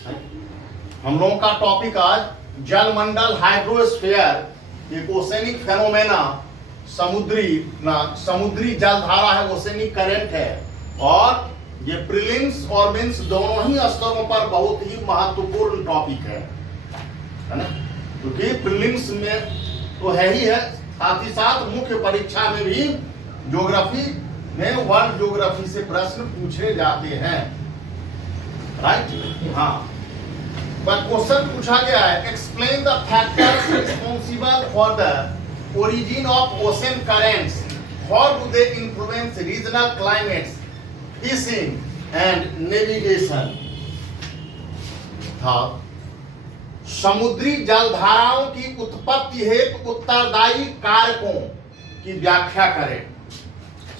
हम लोगों का टॉपिक आज जलमंडल, हाइड्रोस्फीयर, एक ओसेनिक फेनोमेना, समुद्री जलधारा है, ओसेनिक करंट है। और ये प्रीलिम्स और मेंस दोनों ही स्तरों पर बहुत ही महत्वपूर्ण टॉपिक है ना, क्योंकि प्रीलिम्स में तो है ही है, साथ ही साथ मुख्य परीक्षा में भी ज्योग्राफी में वर्ल्ड ज्योग्राफी से प्रश्न पूछे जाते हैं, राइट। हाँ, पर क्वेश्चन पूछा गया है, explain the factors responsible for the origin of ocean currents, how do they influence regional climates, fishing and navigation. था समुद्री जलधाराओं की उत्पत्ति हेतु उत्तरदायी कारकों की व्याख्या करें।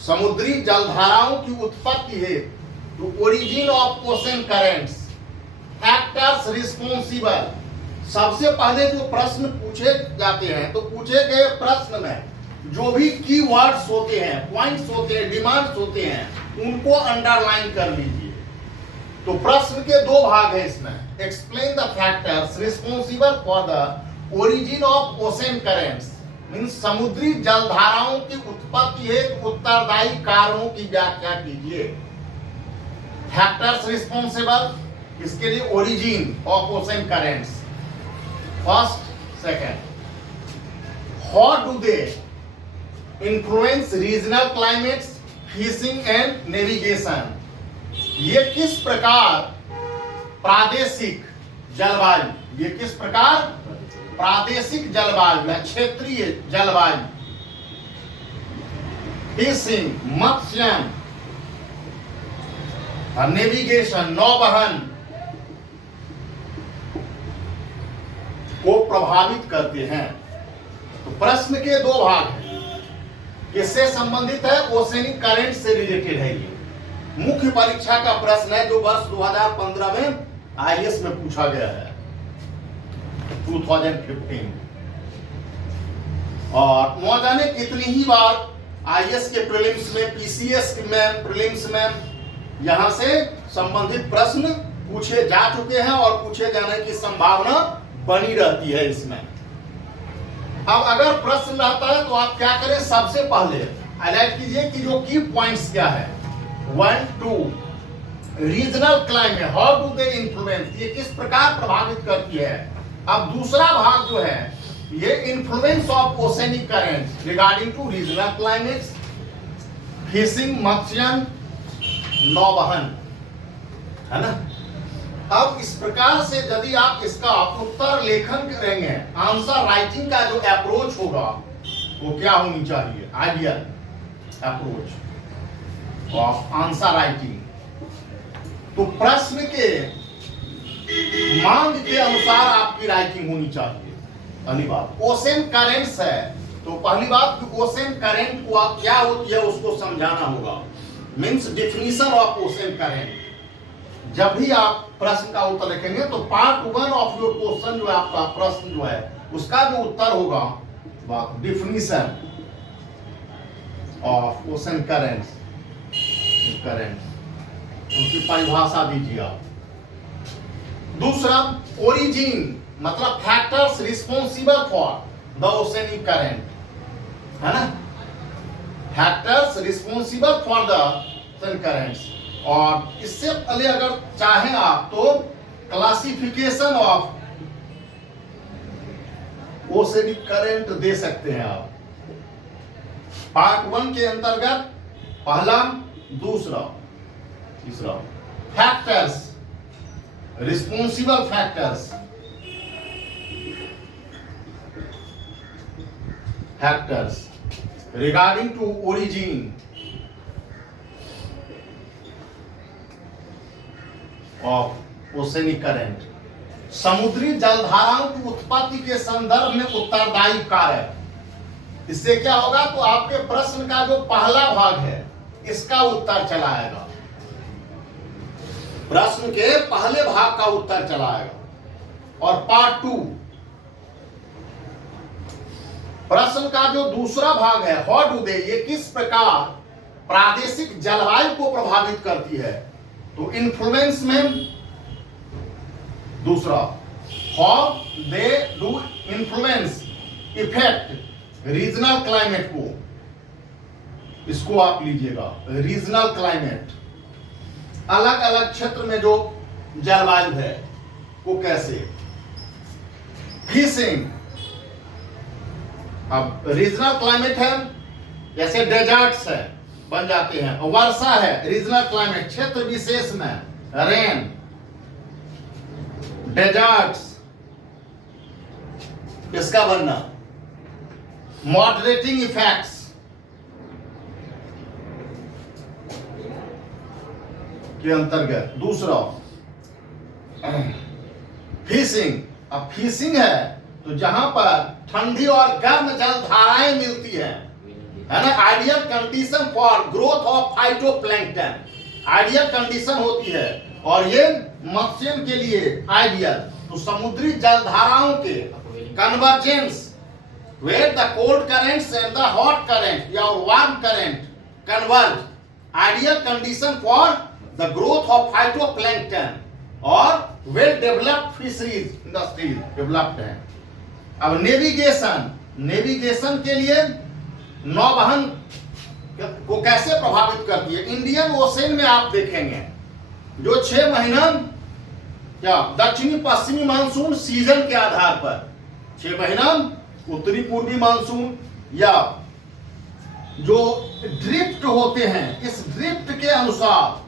समुद्री जलधाराओं की उत्पत्ति हेतु origin of ocean currents, factors responsible. सबसे पहले जो प्रश्न पूछे जाते हैं, तो पूछे गए प्रश्न में जो भी कीवर्ड्स होते हैं, पॉइंट्स होते हैं, डिमांड्स होते हैं, उनको अंडरलाइन कर लीजिए। तो प्रश्न के दो भाग हैं इसमें। Explain the factors responsible for the origin of ocean currents, means समुद्री जलधाराओं की उत्पत्ति हेतु उत्तरदायी कारणों की व्याख्या कीजिए। फैक्टर्स रिस्पॉन्सिबल, इसके लिए origin of ocean currents, first, second, how do they influence regional climates, fishing and navigation. ये किस प्रकार प्रादेशिक जलवायु, ये किस प्रकार प्रादेशिक जलवायु या क्षेत्रीय जलवायु, फिशिंग मत्स्यन, नेविगेशन नौवहन को प्रभावित करते हैं। तो प्रश्न के दो भाग हैं, किससे संबंधित है, ओशनिक करंट से रिलेटेड है। ये मुख्य परीक्षा का प्रश्न है जो वर्ष 2015 में आईएएस में पूछा गया है, 2015। और न जाने कितनी ही बार आईएएस के प्रीलिम्स में, पीसीएस में प्रीलिम्स में यहां से संबंधित प्रश्न पूछे जा चुके हैं और पूछे जाने की संभावना बनी रहती है इसमें। अब अगर प्रश्न रहता है तो आप क्या करें, सबसे पहले हाईलाइट कीजिए कि जो की पॉइंट्स क्या है। 1, 2 regional climate, how do they influence, ये किस प्रकार प्रभावित करती है। अब दूसरा भाग जो है, ये influence of oceanic current regarding to regional climates, fishing मत्स्यन, नौवहन, है ना। अब इस प्रकार से यदि आप इसका उत्तर लेखन करेंगे, आंसर राइटिंग का जो अप्रोच होगा वो क्या होनी चाहिए, ideal approach of answer writing. तो प्रश्न के मांग के अनुसार आपकी राइटिंग होनी चाहिए। पहली बात ओशन करेंट्स है, तो पहली बात ओशन करेंट को क्या होती है उसको समझाना होगा, means definition of ocean current. जब भी आप प्रश्न का उत्तर लिखेंगे तो पार्ट 1 ऑफ योर क्वेश्चन जो है, आपका प्रश्न जो है, उसका जो उत्तर होगा डिफिनीशन ऑफ ओशन करेंट, उनकी परिभाषा दीजिए आप। दूसरा ओरिजिन, मतलब factors responsible for the oceanic current, है ना, factors responsible for the ocean currents. और इससे पहले अगर चाहें आप तो क्लासिफिकेशन ऑफ ओशनिक करंट दे सकते हैं आप। पार्ट 1 के अंतर्गत पहला, दूसरा, तीसरा factors responsible factors regarding to origin of oceanic current, समुद्री जलधाराओं की उत्पत्ति के संदर्भ में उत्तरदायी कारक। इससे क्या होगा, तो आपके प्रश्न का जो पहला भाग है इसका उत्तर चला आएगा, प्रश्न के पहले भाग का उत्तर चला आएगा। और पार्ट 2 प्रश्न का जो दूसरा भाग है, हाउ डू दे, ये किस प्रकार प्रादेशिक जलवायु को प्रभावित करती है। तो इन्फ्लुएंस में दूसरा, how they do influence effect regional climate को, इसको आप लीजिएगा, रीजनल क्लाइमेट, अलग अलग क्षेत्र में जो जलवायु है वो कैसे। फिशिंग, अब रीजनल क्लाइमेट है, जैसे डेजर्ट्स है बन जाते हैं, वर्षा है रीजनल क्लाइमेट, क्षेत्र विशेष में, रेन, डेजर्ट्स, इसका बनना, मॉडरेटिंग इफेक्ट्स, के अंतर्गत। दूसरा, फिशिंग, अब फिशिंग है तो जहां पर ठंडी और गर्म जलधाराएं मिलती है ना, ideal condition for growth of phytoplankton, ideal condition होती है, और ये मत्स्य के लिए आइडियल। तो समुद्री जलधाराओं के convergence, where the cold currents and the hot current या warm current converge, ideal condition for the growth of phytoplankton और well developed fisheries industries developed है। अब नेविगेशन, नेविगेशन के लिए नौवहन को कैसे प्रभावित करती है। इंडियन ओशन में आप देखेंगे जो 6 महीना क्या दक्षिणी पश्चिमी मानसून सीजन के आधार पर, 6 महीना उत्तरी पूर्वी मानसून या जो ड्रिफ्ट होते हैं, इस ड्रिफ्ट के अनुसार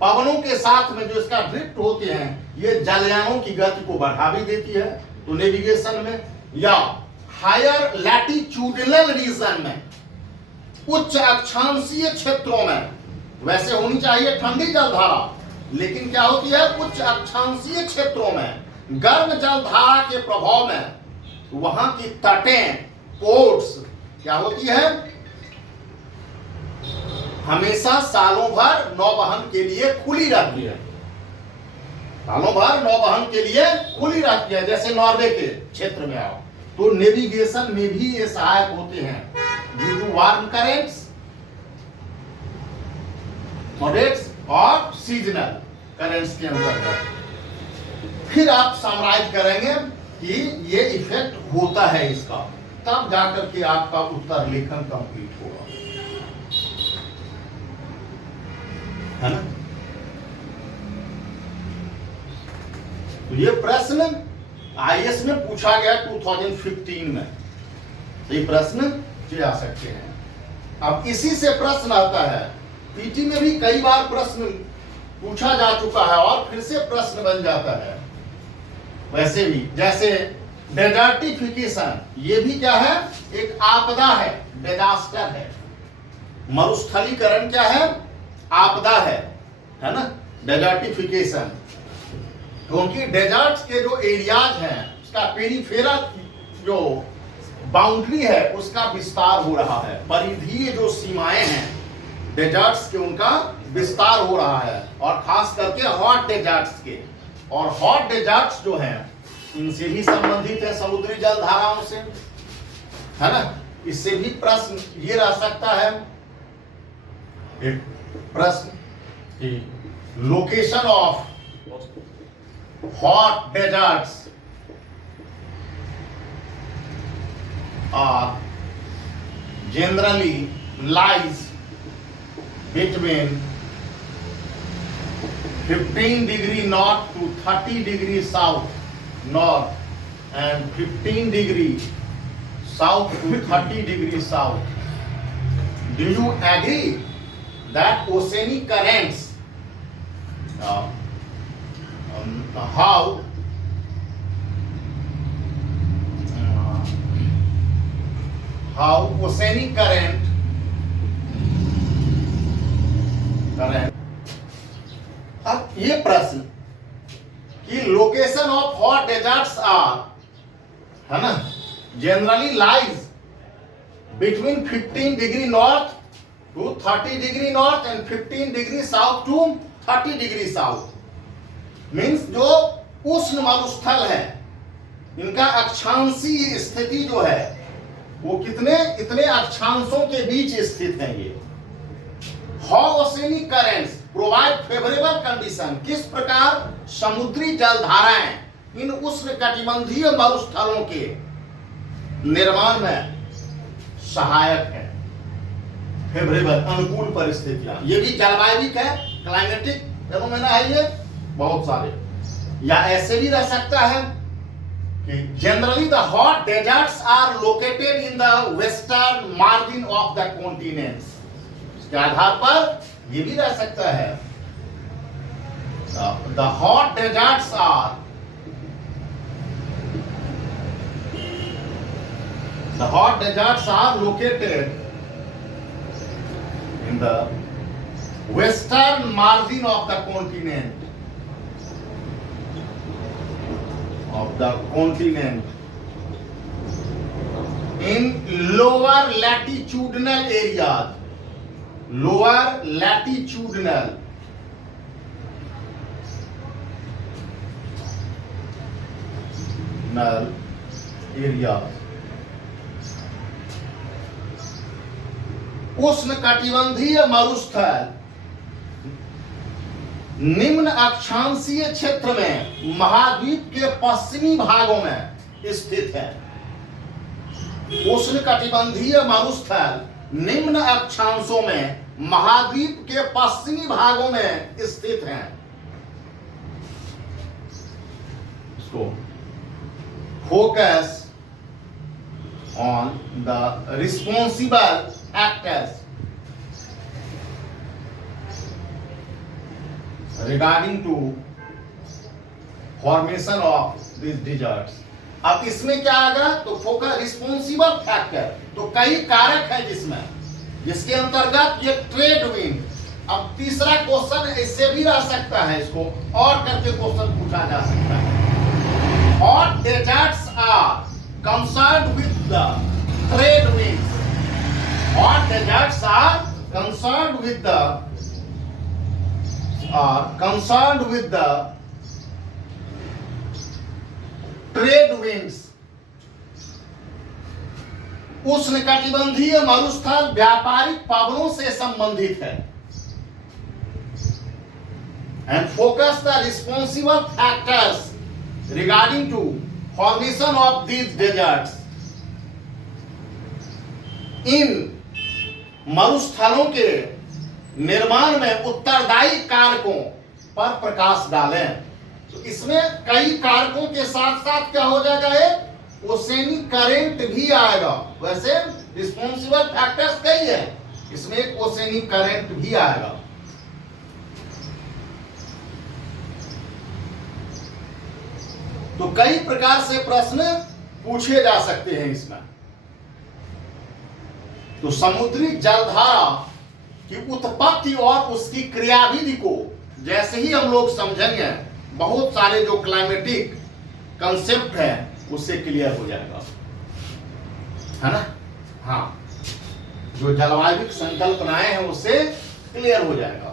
पवनों के साथ में जो इसका ड्रिफ्ट होते हैं, ये जलयानों की गति को बढ़ा भी देती है। तो नेविगेशन में, या हायर लैटिट्यूडिनल रीजन में, उच्च अक्षांशीय क्षेत्रों में, वैसे होनी चाहिए ठंडी जलधारा, लेकिन क्या होती है उच्च अक्षांशीय क्षेत्रों में गर्म जलधारा के प्रभाव में वहां की तटें, पोर्ट्स क्या होती है, हमेशा सालों भर नौवहन के लिए खुली रहती है, सालों भर नौवहन के लिए खुली रहती है। जैसे नॉर्वे के क्षेत्र में आओ तो नेविगेशन में भी ये सहायक होते हैं, due to warm currents, moderates और सीजनल करेंट्स के अंतर्गत। फिर आप समराइज करेंगे कि ये इफेक्ट होता है इसका, तब जाकर के आपका उत्तर लेखन कंप्लीट होगा, है ना। तो ये प्रश्न आईएएस में पूछा गया 2015 में, ये प्रश्न किए जा सकते हैं। अब इसी से प्रश्न आता है, पीटी में भी कई बार प्रश्न पूछा जा चुका है और फिर से प्रश्न बन जाता है। वैसे भी जैसे डेजर्टिफिकेशन, ये भी क्या है, एक आपदा है, डिजास्टर है। मरुस्थलीकरण क्या है, आपदा है ना, डेजर्टिफिकेशन। क्योंकि डेजर्ट्स के जो एरियाज हैं, उसका पेरिफेरल जो बाउंड्री है उसका विस्तार हो रहा है, परिधीय जो सीमाएं हैं डेजर्ट्स के, उनका विस्तार हो रहा है, और खास करके हॉट डेजर्ट्स के। और हॉट डेजर्ट्स जो हैं इनसे भी संबंधित है समुद्री जलधाराओं से, है ना। इससे भी प्रश्न ये रह सकता है, एक प्रश्न कि location of hot deserts are generally lies between 15 degree north to 30 degree south north and 15 degree south to 30 degree south. Do you agree that oceanic currents how oceanic current अब ये प्रश्न कि location of hot deserts are, है ना, generally lies between 15 degree north to 30 degree north and 15 degree south to 30 degree south. Means जो उष्ण मरुस्थल है, इनका अक्षांशीय स्थिति जो है वो इतने अक्षांशों के बीच स्थित है। ये how oceanic currents provide favourable condition, किस प्रकार समुद्री जलधाराएं इन उष्णकटिबंधीय मरुस्थलों के निर्माण में सहायक है। फेवरेबल, अनुकूल परिस्थितियां, ये भी जलवायविक है, क्लाइमेटिक फेनोमेना है ये बहुत सारे। या ऐसे भी रह सकता है कि generally the hot deserts are located in the western margin of the continents. इसके आधार पर ये भी रह सकता है the hot deserts are located in the western margin of the continent in lower latitudinal areas उष्णकटिबंधीय मरुस्थल निम्न अक्षांशीय क्षेत्र में महाद्वीप के पश्चिमी भागों में स्थित है। उष्णकटिबंधीय मरुस्थल निम्न अक्षांशों में महाद्वीप के पश्चिमी भागों में स्थित हैं। Focus on the responsible actors regarding to formation of these deserts। अब इसमें क्या आएगा तो फोकस रिस्पॉन्सिबल फैक्टर, तो कई कारक है जिसके अंतर्गत ये ट्रेड विंड। अब तीसरा क्वेश्चन इससे भी रह सकता है, इसको और करके क्वेश्चन पूछा जा सकता है। Hot deserts are concerned with the trade winds. Hot deserts are concerned with the trade winds। उष्णकटिबंधीय मरुस्थल व्यापारिक पवनों से संबंधित है। And focus the responsible factors regarding to formation of these deserts। इन मरुस्थलों के निर्माण में उत्तरदायी कारकों पर प्रकाश डालें। तो इसमें कई कारकों के साथ साथ क्या हो जाएगा, एक ओसेनिक करंट भी आएगा। वैसे रिस्पॉन्सिबल फैक्टर्स कई है, इसमें एक ओसेनिक करंट भी आएगा। तो कई प्रकार से प्रश्न पूछे जा सकते हैं इसमें। तो समुद्री जलधारा की उत्पत्ति और उसकी क्रियाविधि को जैसे ही हम लोग समझेंगे, बहुत सारे जो क्लाइमेटिक कंसेप्ट है उससे क्लियर हो जाएगा, है ना। हाँ, जो जलवायु संकल्पनाएं हैं उससे क्लियर हो जाएगा।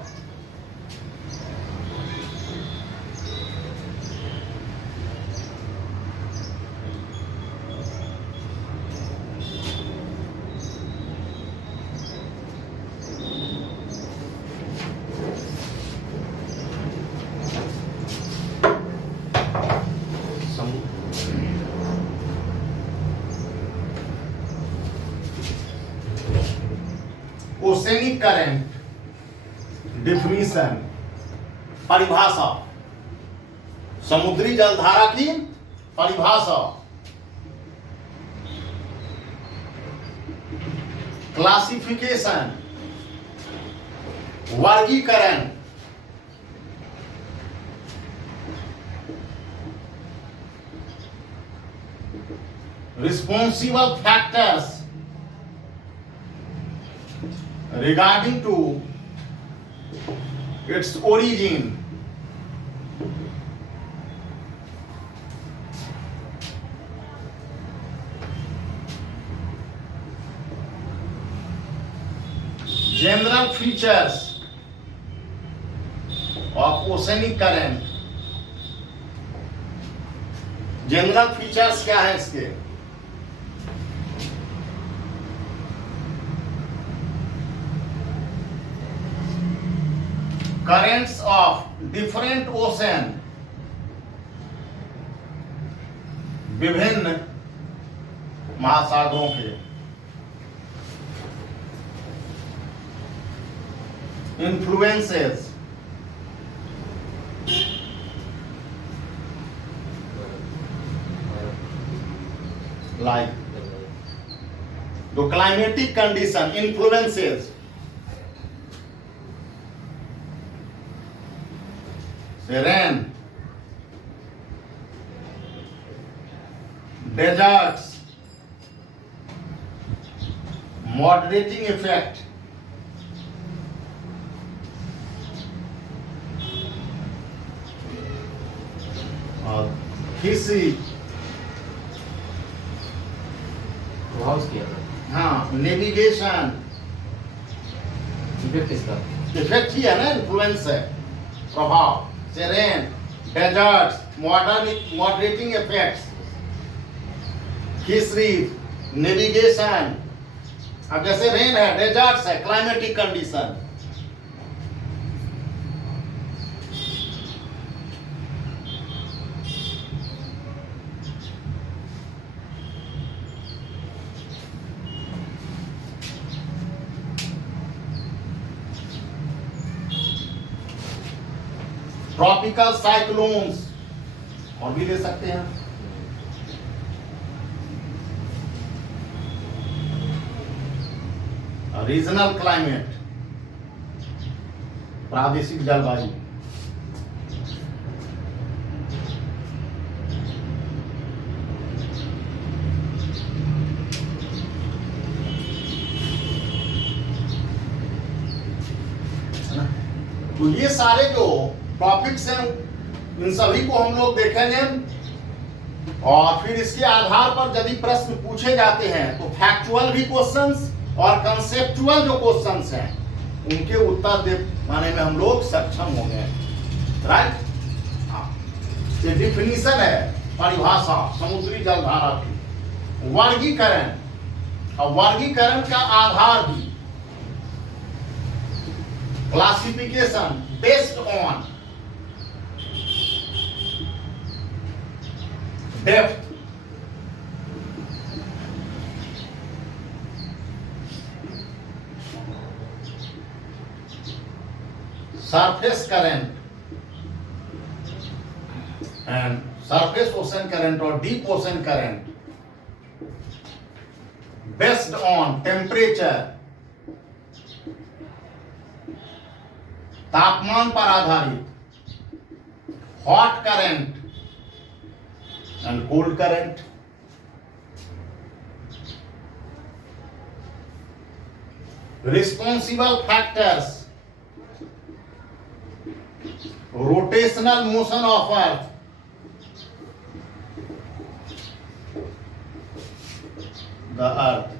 ओसेनिक करंट डिफिनीशन, परिभाषा, समुद्री जलधारा की परिभाषा, क्लासिफिकेशन, वर्गीकरण, responsible factors regarding to its origin, general features of oceanic current। General features क्या है इसके, currents of different ocean विभिन्न महासागरों के influences like the climatic condition influences the rain, deserts, moderating effect, किसी प्रभाव किया था हाँ नेविगेशन इफेक्ट इसका इफेक्ट ही है ना, इन्फ्लुएंस है, प्रभाव से rain, deserts, moderating effects, history, navigation. अब जैसे रेन है, डेजर्ट्स है, क्लाइमेटिक कंडीशन। ट्रॉपिकल साइक्लोन्स और भी ले सकते हैं। रीजनल क्लाइमेट, प्रादेशिक जलवायु, तो ये सारे जो टॉपिक्स हैं इन सभी को हम लोग देखेंगे और फिर इसके आधार पर यदि प्रश्न पूछे जाते हैं तो फैक्चुअल भी क्वेश्चंस और कंसेप्चुअल जो क्वेश्चंस हैं उनके उत्तर दे पाने में हम लोग सक्षम हो गए। राइट, ये डिफिनीशन है, परिभाषा समुद्री जलधारा की। वर्गीकरण और वर्गीकरण का आधार भी classification based on depth, surface current and surface ocean current or deep ocean current based on temperature, तापमान पर आधारित, hot current and cold current, responsible factors, rotational motion of earth, the earth,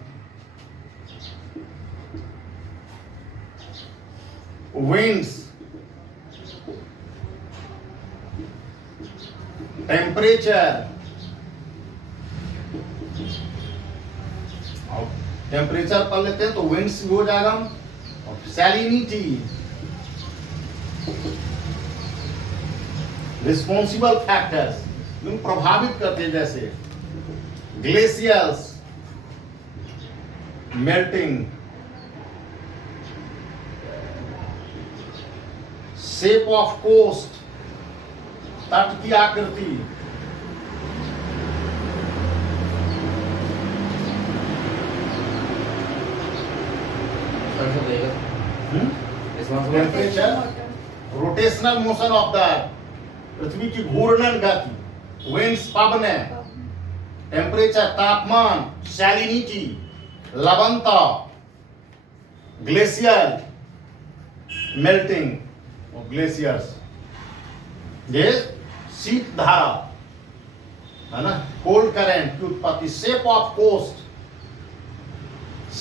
winds, temperature, temperature पढ़ लेते हैं तो winds भी हो जाएगा, और सैलिनिटी, रिस्पॉन्सिबल फैक्टर्स जो प्रभावित करते हैं जैसे glaciers, melting, shape of coast, तट की आकृति, temperature, rotational motion of the earth, पृथ्वी की घूर्णन गति, विंड्स पवने, टेम्परेचर तापमान, सैलिनिटी लवणता, ग्लेशियर मेल्टिंग ऑफ ग्लेशियर्स, ये शीत धारा है ना, कोल्ड करेंट की उत्पत्ति, shape of coast,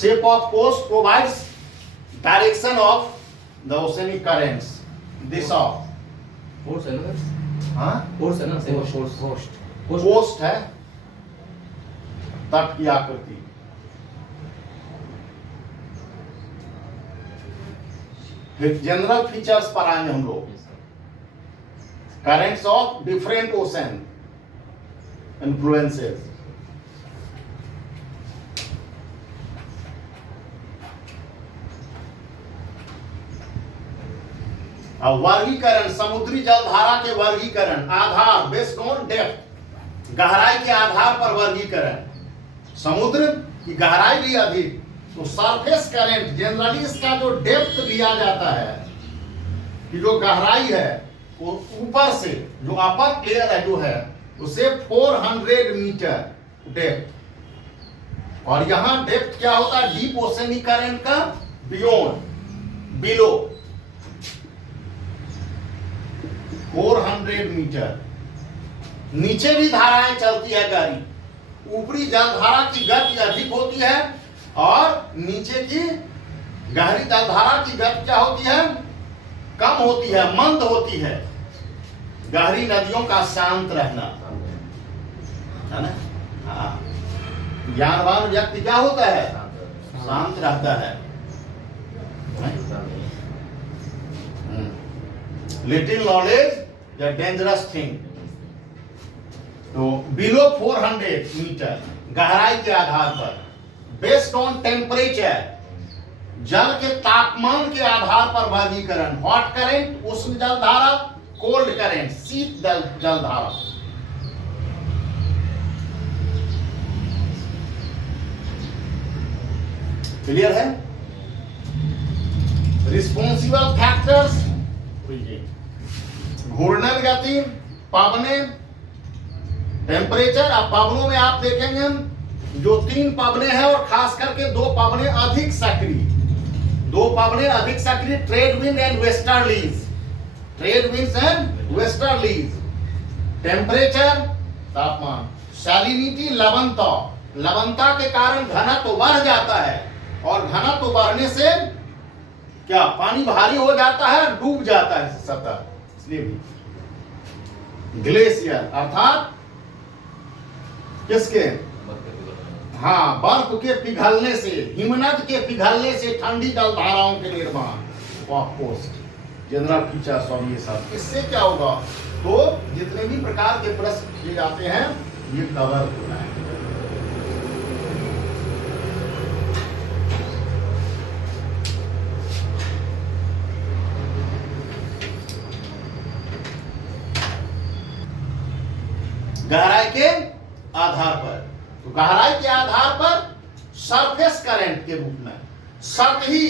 shape of coast provides direction of the oceanic currents, दिशा, फोर्स है ना, हाँ फोर्स है ना, कोस्ट है, तट की आकृति, फिर जनरल फीचर्स पर आएंगे हम लोग, currents of different ocean, influences. वर्गीकरण, समुद्री जलधारा के वर्गीकरण, आधार बेस्ड ऑन डेप्थ, गहराई के आधार पर वर्गीकरण। समुद्र की गहराई भी अधिक, तो सरफेस करंट जनरली इसका जो डेप्थ लिया जाता है कि जो गहराई है वो ऊपर से, जो अपर लेयर है जो है उसे 400 मीटर डेप्थ, और यहां डेप्थ क्या होता है डीप ओशनिक करंट का, बियॉन्ड, बिलो 400 मीटर। नीचे भी धाराएं चलती है गहरी, ऊपरी जलधारा की गति अधिक होती है और नीचे की गहरी जलधारा की गति क्या होती है, कम होती है, मंद होती है। गहरी नदियों का शांत रहना है ना। हाँ, ज्ञानवान व्यक्ति क्या होता है, शांत रहता है। लिटिल नॉलेज या डेंजरस थिंग। तो बिलो 400 मीटर गहराई के आधार पर, बेस्ड ऑन टेम्परेचर, जल के तापमान के आधार पर वर्गीकरण। हॉट करंट उष्ण जलधारा, कोल्ड करंट शीत जलधारा। क्लियर है। रिस्पॉन्सिबल फैक्टर्स, घूर्णन गति, पवने, टेम्परेचर। अब पवनों में आप देखेंगे जो 3 पवने हैं और खास करके 2 पवने अधिक सक्रिय, 2 पवने अधिक सक्रिय, trade wind and westerlies, trade winds and westerlies. Temperature तापमान, सैलिनिटी लवणता, लवणता के कारण घनत्व बढ़ जाता है और घनत्व बढ़ने से क्या पानी भारी हो जाता है, डूब जाता है सतह, इसलिए भी। ग्लेशियर अर्थात किसके, हाँ, बर्फ के पिघलने से, हिमनद के पिघलने से ठंडी जलधाराओं के निर्माण। ऑफ कोस्ट जनरल फीचर्स और ये सब, इससे क्या होगा, तो जितने भी प्रकार के प्रश्न किए जाते हैं ये कवर होना है। गहराई के आधार पर, तो गहराई के आधार पर सरफेस करंट के रूप में सतही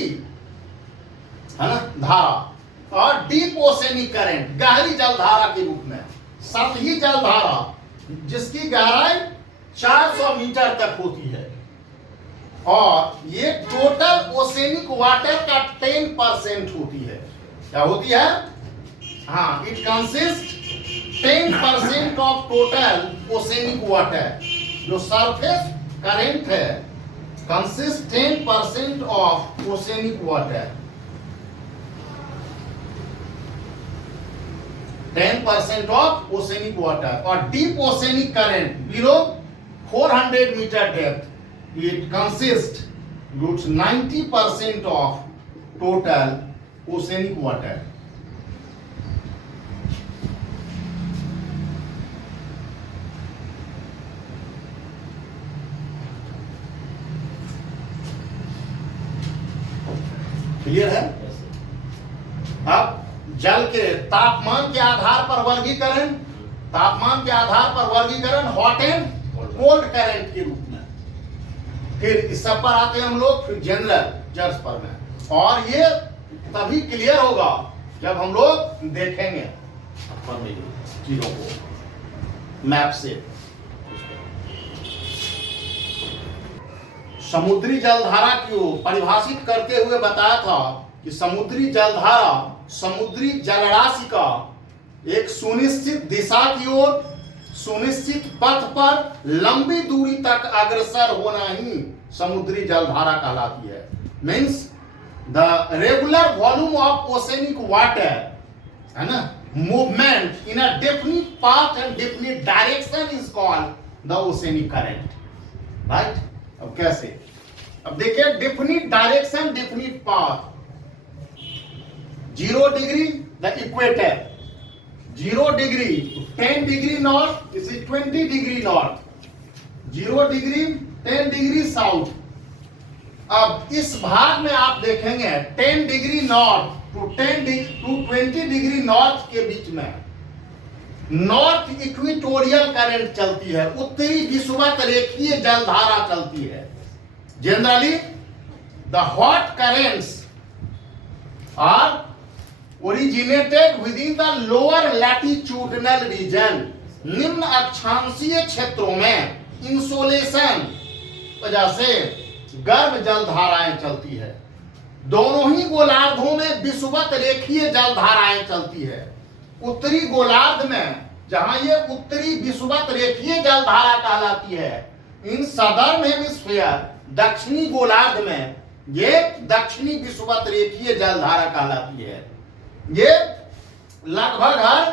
है ना धारा, और डीप ओशनिक करंट गहरी जलधारा के रूप में सतही जलधारा जिसकी गहराई 400 मीटर तक होती है, और ये टोटल ओशनिक वाटर का 10% होती है। क्या होती है, हाँ, it consist 10% of total oceanic water. जो सरफेस करंट है consist 10% of oceanic water, 10% of oceanic water. और deep oceanic current below 400 metre depth, it consist 90% of total oceanic water. Clear है। अब जल के तापमान के आधार पर वर्गीकरण, तापमान के आधार पर वर्गीकरण हॉट एंड कोल्ड करंट के रूप में। फिर इस सब पर आते हैं हम लोग, फिर जनरल जर्स पर में, और ये तभी क्लियर होगा जब हम लोग देखेंगे चीजों को मैप से। समुद्री जलधारा को परिभाषित करते हुए बताया था कि समुद्री जलधारा समुद्री जलराशि का एक सुनिश्चित दिशा की ओर, सुनिश्चित पथ पर लंबी दूरी तक अग्रसर होना ही समुद्री जलधारा कहलाती है। Means the regular volume of oceanic water, है ना, movement in a definite path and definite direction is called the oceanic current, right. अब कैसे, अब देखिए, definite direction, definite path, 0 degree the equator, 0 degree 10 degree north is 20 degree north, 0 degree 10 degree south. अब इस भाग में आप देखेंगे 10 degree north to 20 degree north के बीच में नॉर्थ इक्वेटोरियल करंट चलती है, उत्तरी विषुवत रेखीय जलधारा चलती है। Generally the hot currents are originated within the lower latitudinal region, निम्न अक्षांशीय क्षेत्रों में इंसोलेशन वजह से गर्म जलधाराएं चलती है। दोनों ही गोलार्धों में विषुवत रेखीय जलधाराएं चलती है। उत्तरी गोलार्ध में जहां ये उत्तरी विषुवत रेखीय जलधारा कहलाती है, इन सदर्न हेमिस्फीयर दक्षिणी गोलार्ध में ये दक्षिणी विषुवत रेखीय जलधारा कहलाती है। ये लगभग हर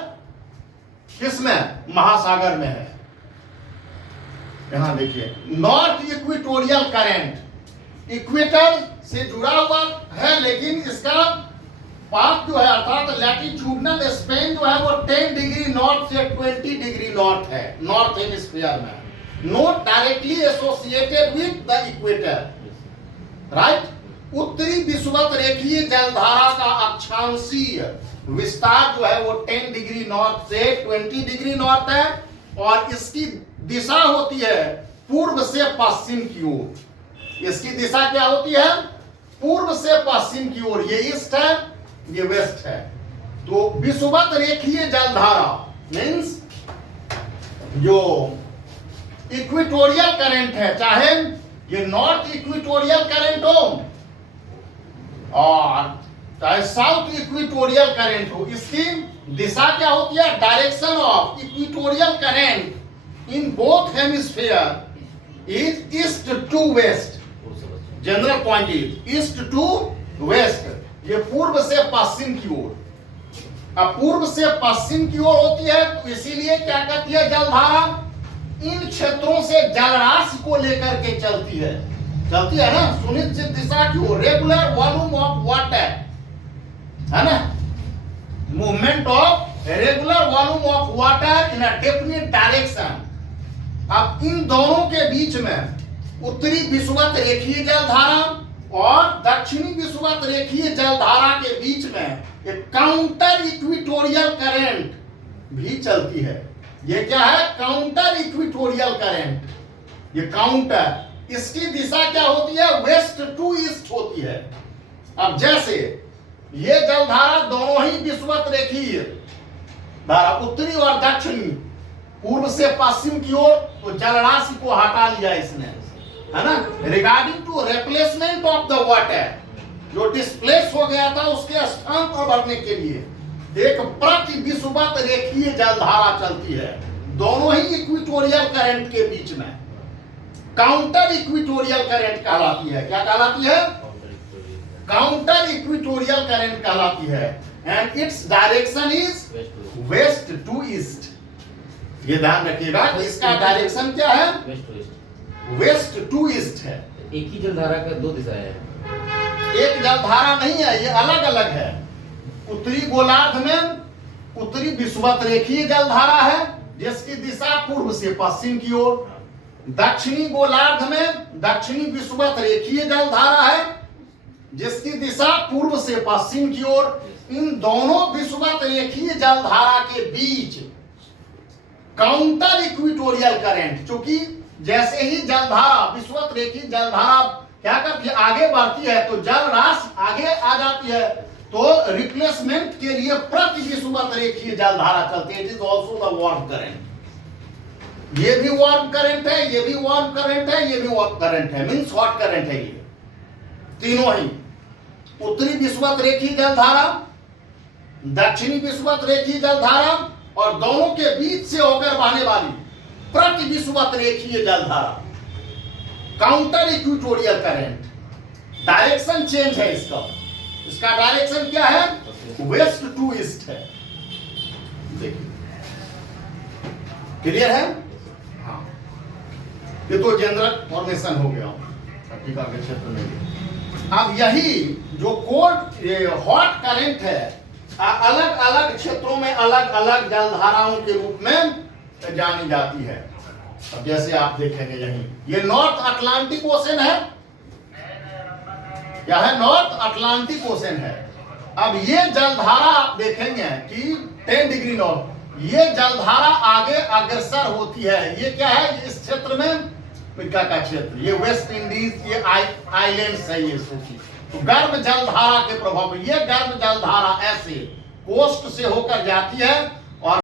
किसमें महासागर में है। यहां देखिए नॉर्थ इक्वेटोरियल करंट इक्वेटर से जुड़ा हुआ है, लेकिन इसका पाथ जो है अर्थात लैटिट्यूडनल स्पेन जो है वो 10 डिग्री नॉर्थ से 20 डिग्री नॉर्थ है नॉर्थ हेमिस्फीयर में, not directly associated with the equator, right. उत्तरी विषुवत रेखीय जलधारा का अक्षांशीय विस्तार जो है वो 10 डिग्री नॉर्थ से 20 डिग्री नॉर्थ है, और इसकी दिशा होती है पूर्व से पश्चिम की ओर। इसकी दिशा क्या होती है? पूर्व से पश्चिम की ओर। ये ईस्ट है, ये वेस्ट है। तो विषुवत रेखीय जलधारा मीन्स जो इक्वेटोरियल करंट है, चाहे ये नॉर्थ इक्वेटोरियल करंट हो और चाहे साउथ इक्वेटोरियल करंट हो, इसकी दिशा क्या होती है? Direction of equatorial current in both hemisphere is east to west. General point is east to west, ये पूर्व से पश्चिम की ओर। अब पूर्व से पश्चिम की ओर होती है तो इसीलिए क्या कहती है जलधारा? इन क्षेत्रों से जलराशि को लेकर के चलती है ना, सुनिश्चित दिशा की ओर। रेगुलर वॉल्यूम ऑफ वाटर है ना, movement of regular volume of water in a definite direction. अब इन दोनों के बीच में उत्तरी विषुवत रेखीय जलधारा और दक्षिणी विषुवत रेखीय जलधारा के बीच में एक काउंटर इक्वेटोरियल करंट भी चलती है। ये क्या है? Counter equatorial current. ये काउंटर, इसकी दिशा क्या होती है? वेस्ट टू ईस्ट होती है। अब जैसे ये जलधारा दोनों ही विषुवत रेखीय धारा, उत्तरी और दक्षिणी, पूर्व से पश्चिम की ओर, तो जलराशि को हटा लिया इसने, है ना, regarding to replacement of the water, जो डिस्प्लेस हो गया था उसके स्थान पर भरने के लिए एक प्रति विषुवत रेखीय जलधारा चलती है, दोनों ही इक्वेटोरियल करंट के बीच में। काउंटर इक्वेटोरियल करंट कहलाती है। क्या कहलाती है? काउंटर इक्वेटोरियल करंट कहलाती है। And its direction is west to east. ये ध्यान रखिएगा कि इसका डायरेक्शन क्या है? वेस्ट टू ईस्ट है। एक ही जलधारा का दो दिशाएं हैं। एक जलधारा नहीं है, ये अलग अलग है। उत्तरी गोलार्ध में उत्तरी विषुवत रेखीय जलधारा है जिसकी दिशा पूर्व से पश्चिम की ओर। दक्षिणी गोलार्ध में दक्षिणी विषुवत रेखीय जलधारा है जिसकी दिशा पूर्व से पश्चिम की ओर। इन दोनों विषुवत रेखीय जलधारा के बीच काउंटर इक्वेटोरियल करंट, क्योंकि जैसे ही जलधारा विषुवत रेखीय जलधारा क्या करती है? आगे बढ़ती है तो जल राशि आगे आ जाती है, तो रिप्लेसमेंट के लिए प्रति विषुवत रेखीय जलधारा चलती है। It is also the warm current. ये भी वार्म करंट है, ये भी वार्म करंट है, ये भी वार्म करंट है, मींस हॉट करंट है। ये तीनों ही उत्तरी विषुवत रेखीय जलधारा, दक्षिणी विषुवत रेखीय जलधारा और दोनों के बीच से होकर बहने वाली प्रति विषुवत रेखीय जलधारा, counter equatorial current. Direction change है इसका। इसका डायरेक्शन क्या है? वेस्ट टू ईस्ट है। देखिए क्लियर है? हाँ, ये तो जनरल फॉर्मेशन हो गया पट्टिका के क्षेत्र में। अब यही जो कोल्ड हॉट करंट है, अलग अलग क्षेत्रों में अलग अलग जलधाराओं के रूप में जानी जाती है। अब जैसे आप देखेंगे यहीं, ये नॉर्थ अटलांटिक ओशन है, क्या है? नॉर्थ अटलांटिक ओशन है। अब ये जलधारा आप देखेंगे कि 10 डिग्री नॉर्थ, ये जलधारा आगे अग्रसर होती है। ये क्या है? इस क्षेत्र में अमेरिका का क्षेत्र, ये वेस्ट इंडीज, ये आइलैंड्स है, ये सोचिए। तो गर्म जलधारा के प्रभाव में ये गर्म जलधारा ऐसे कोस्ट से होकर जाती है और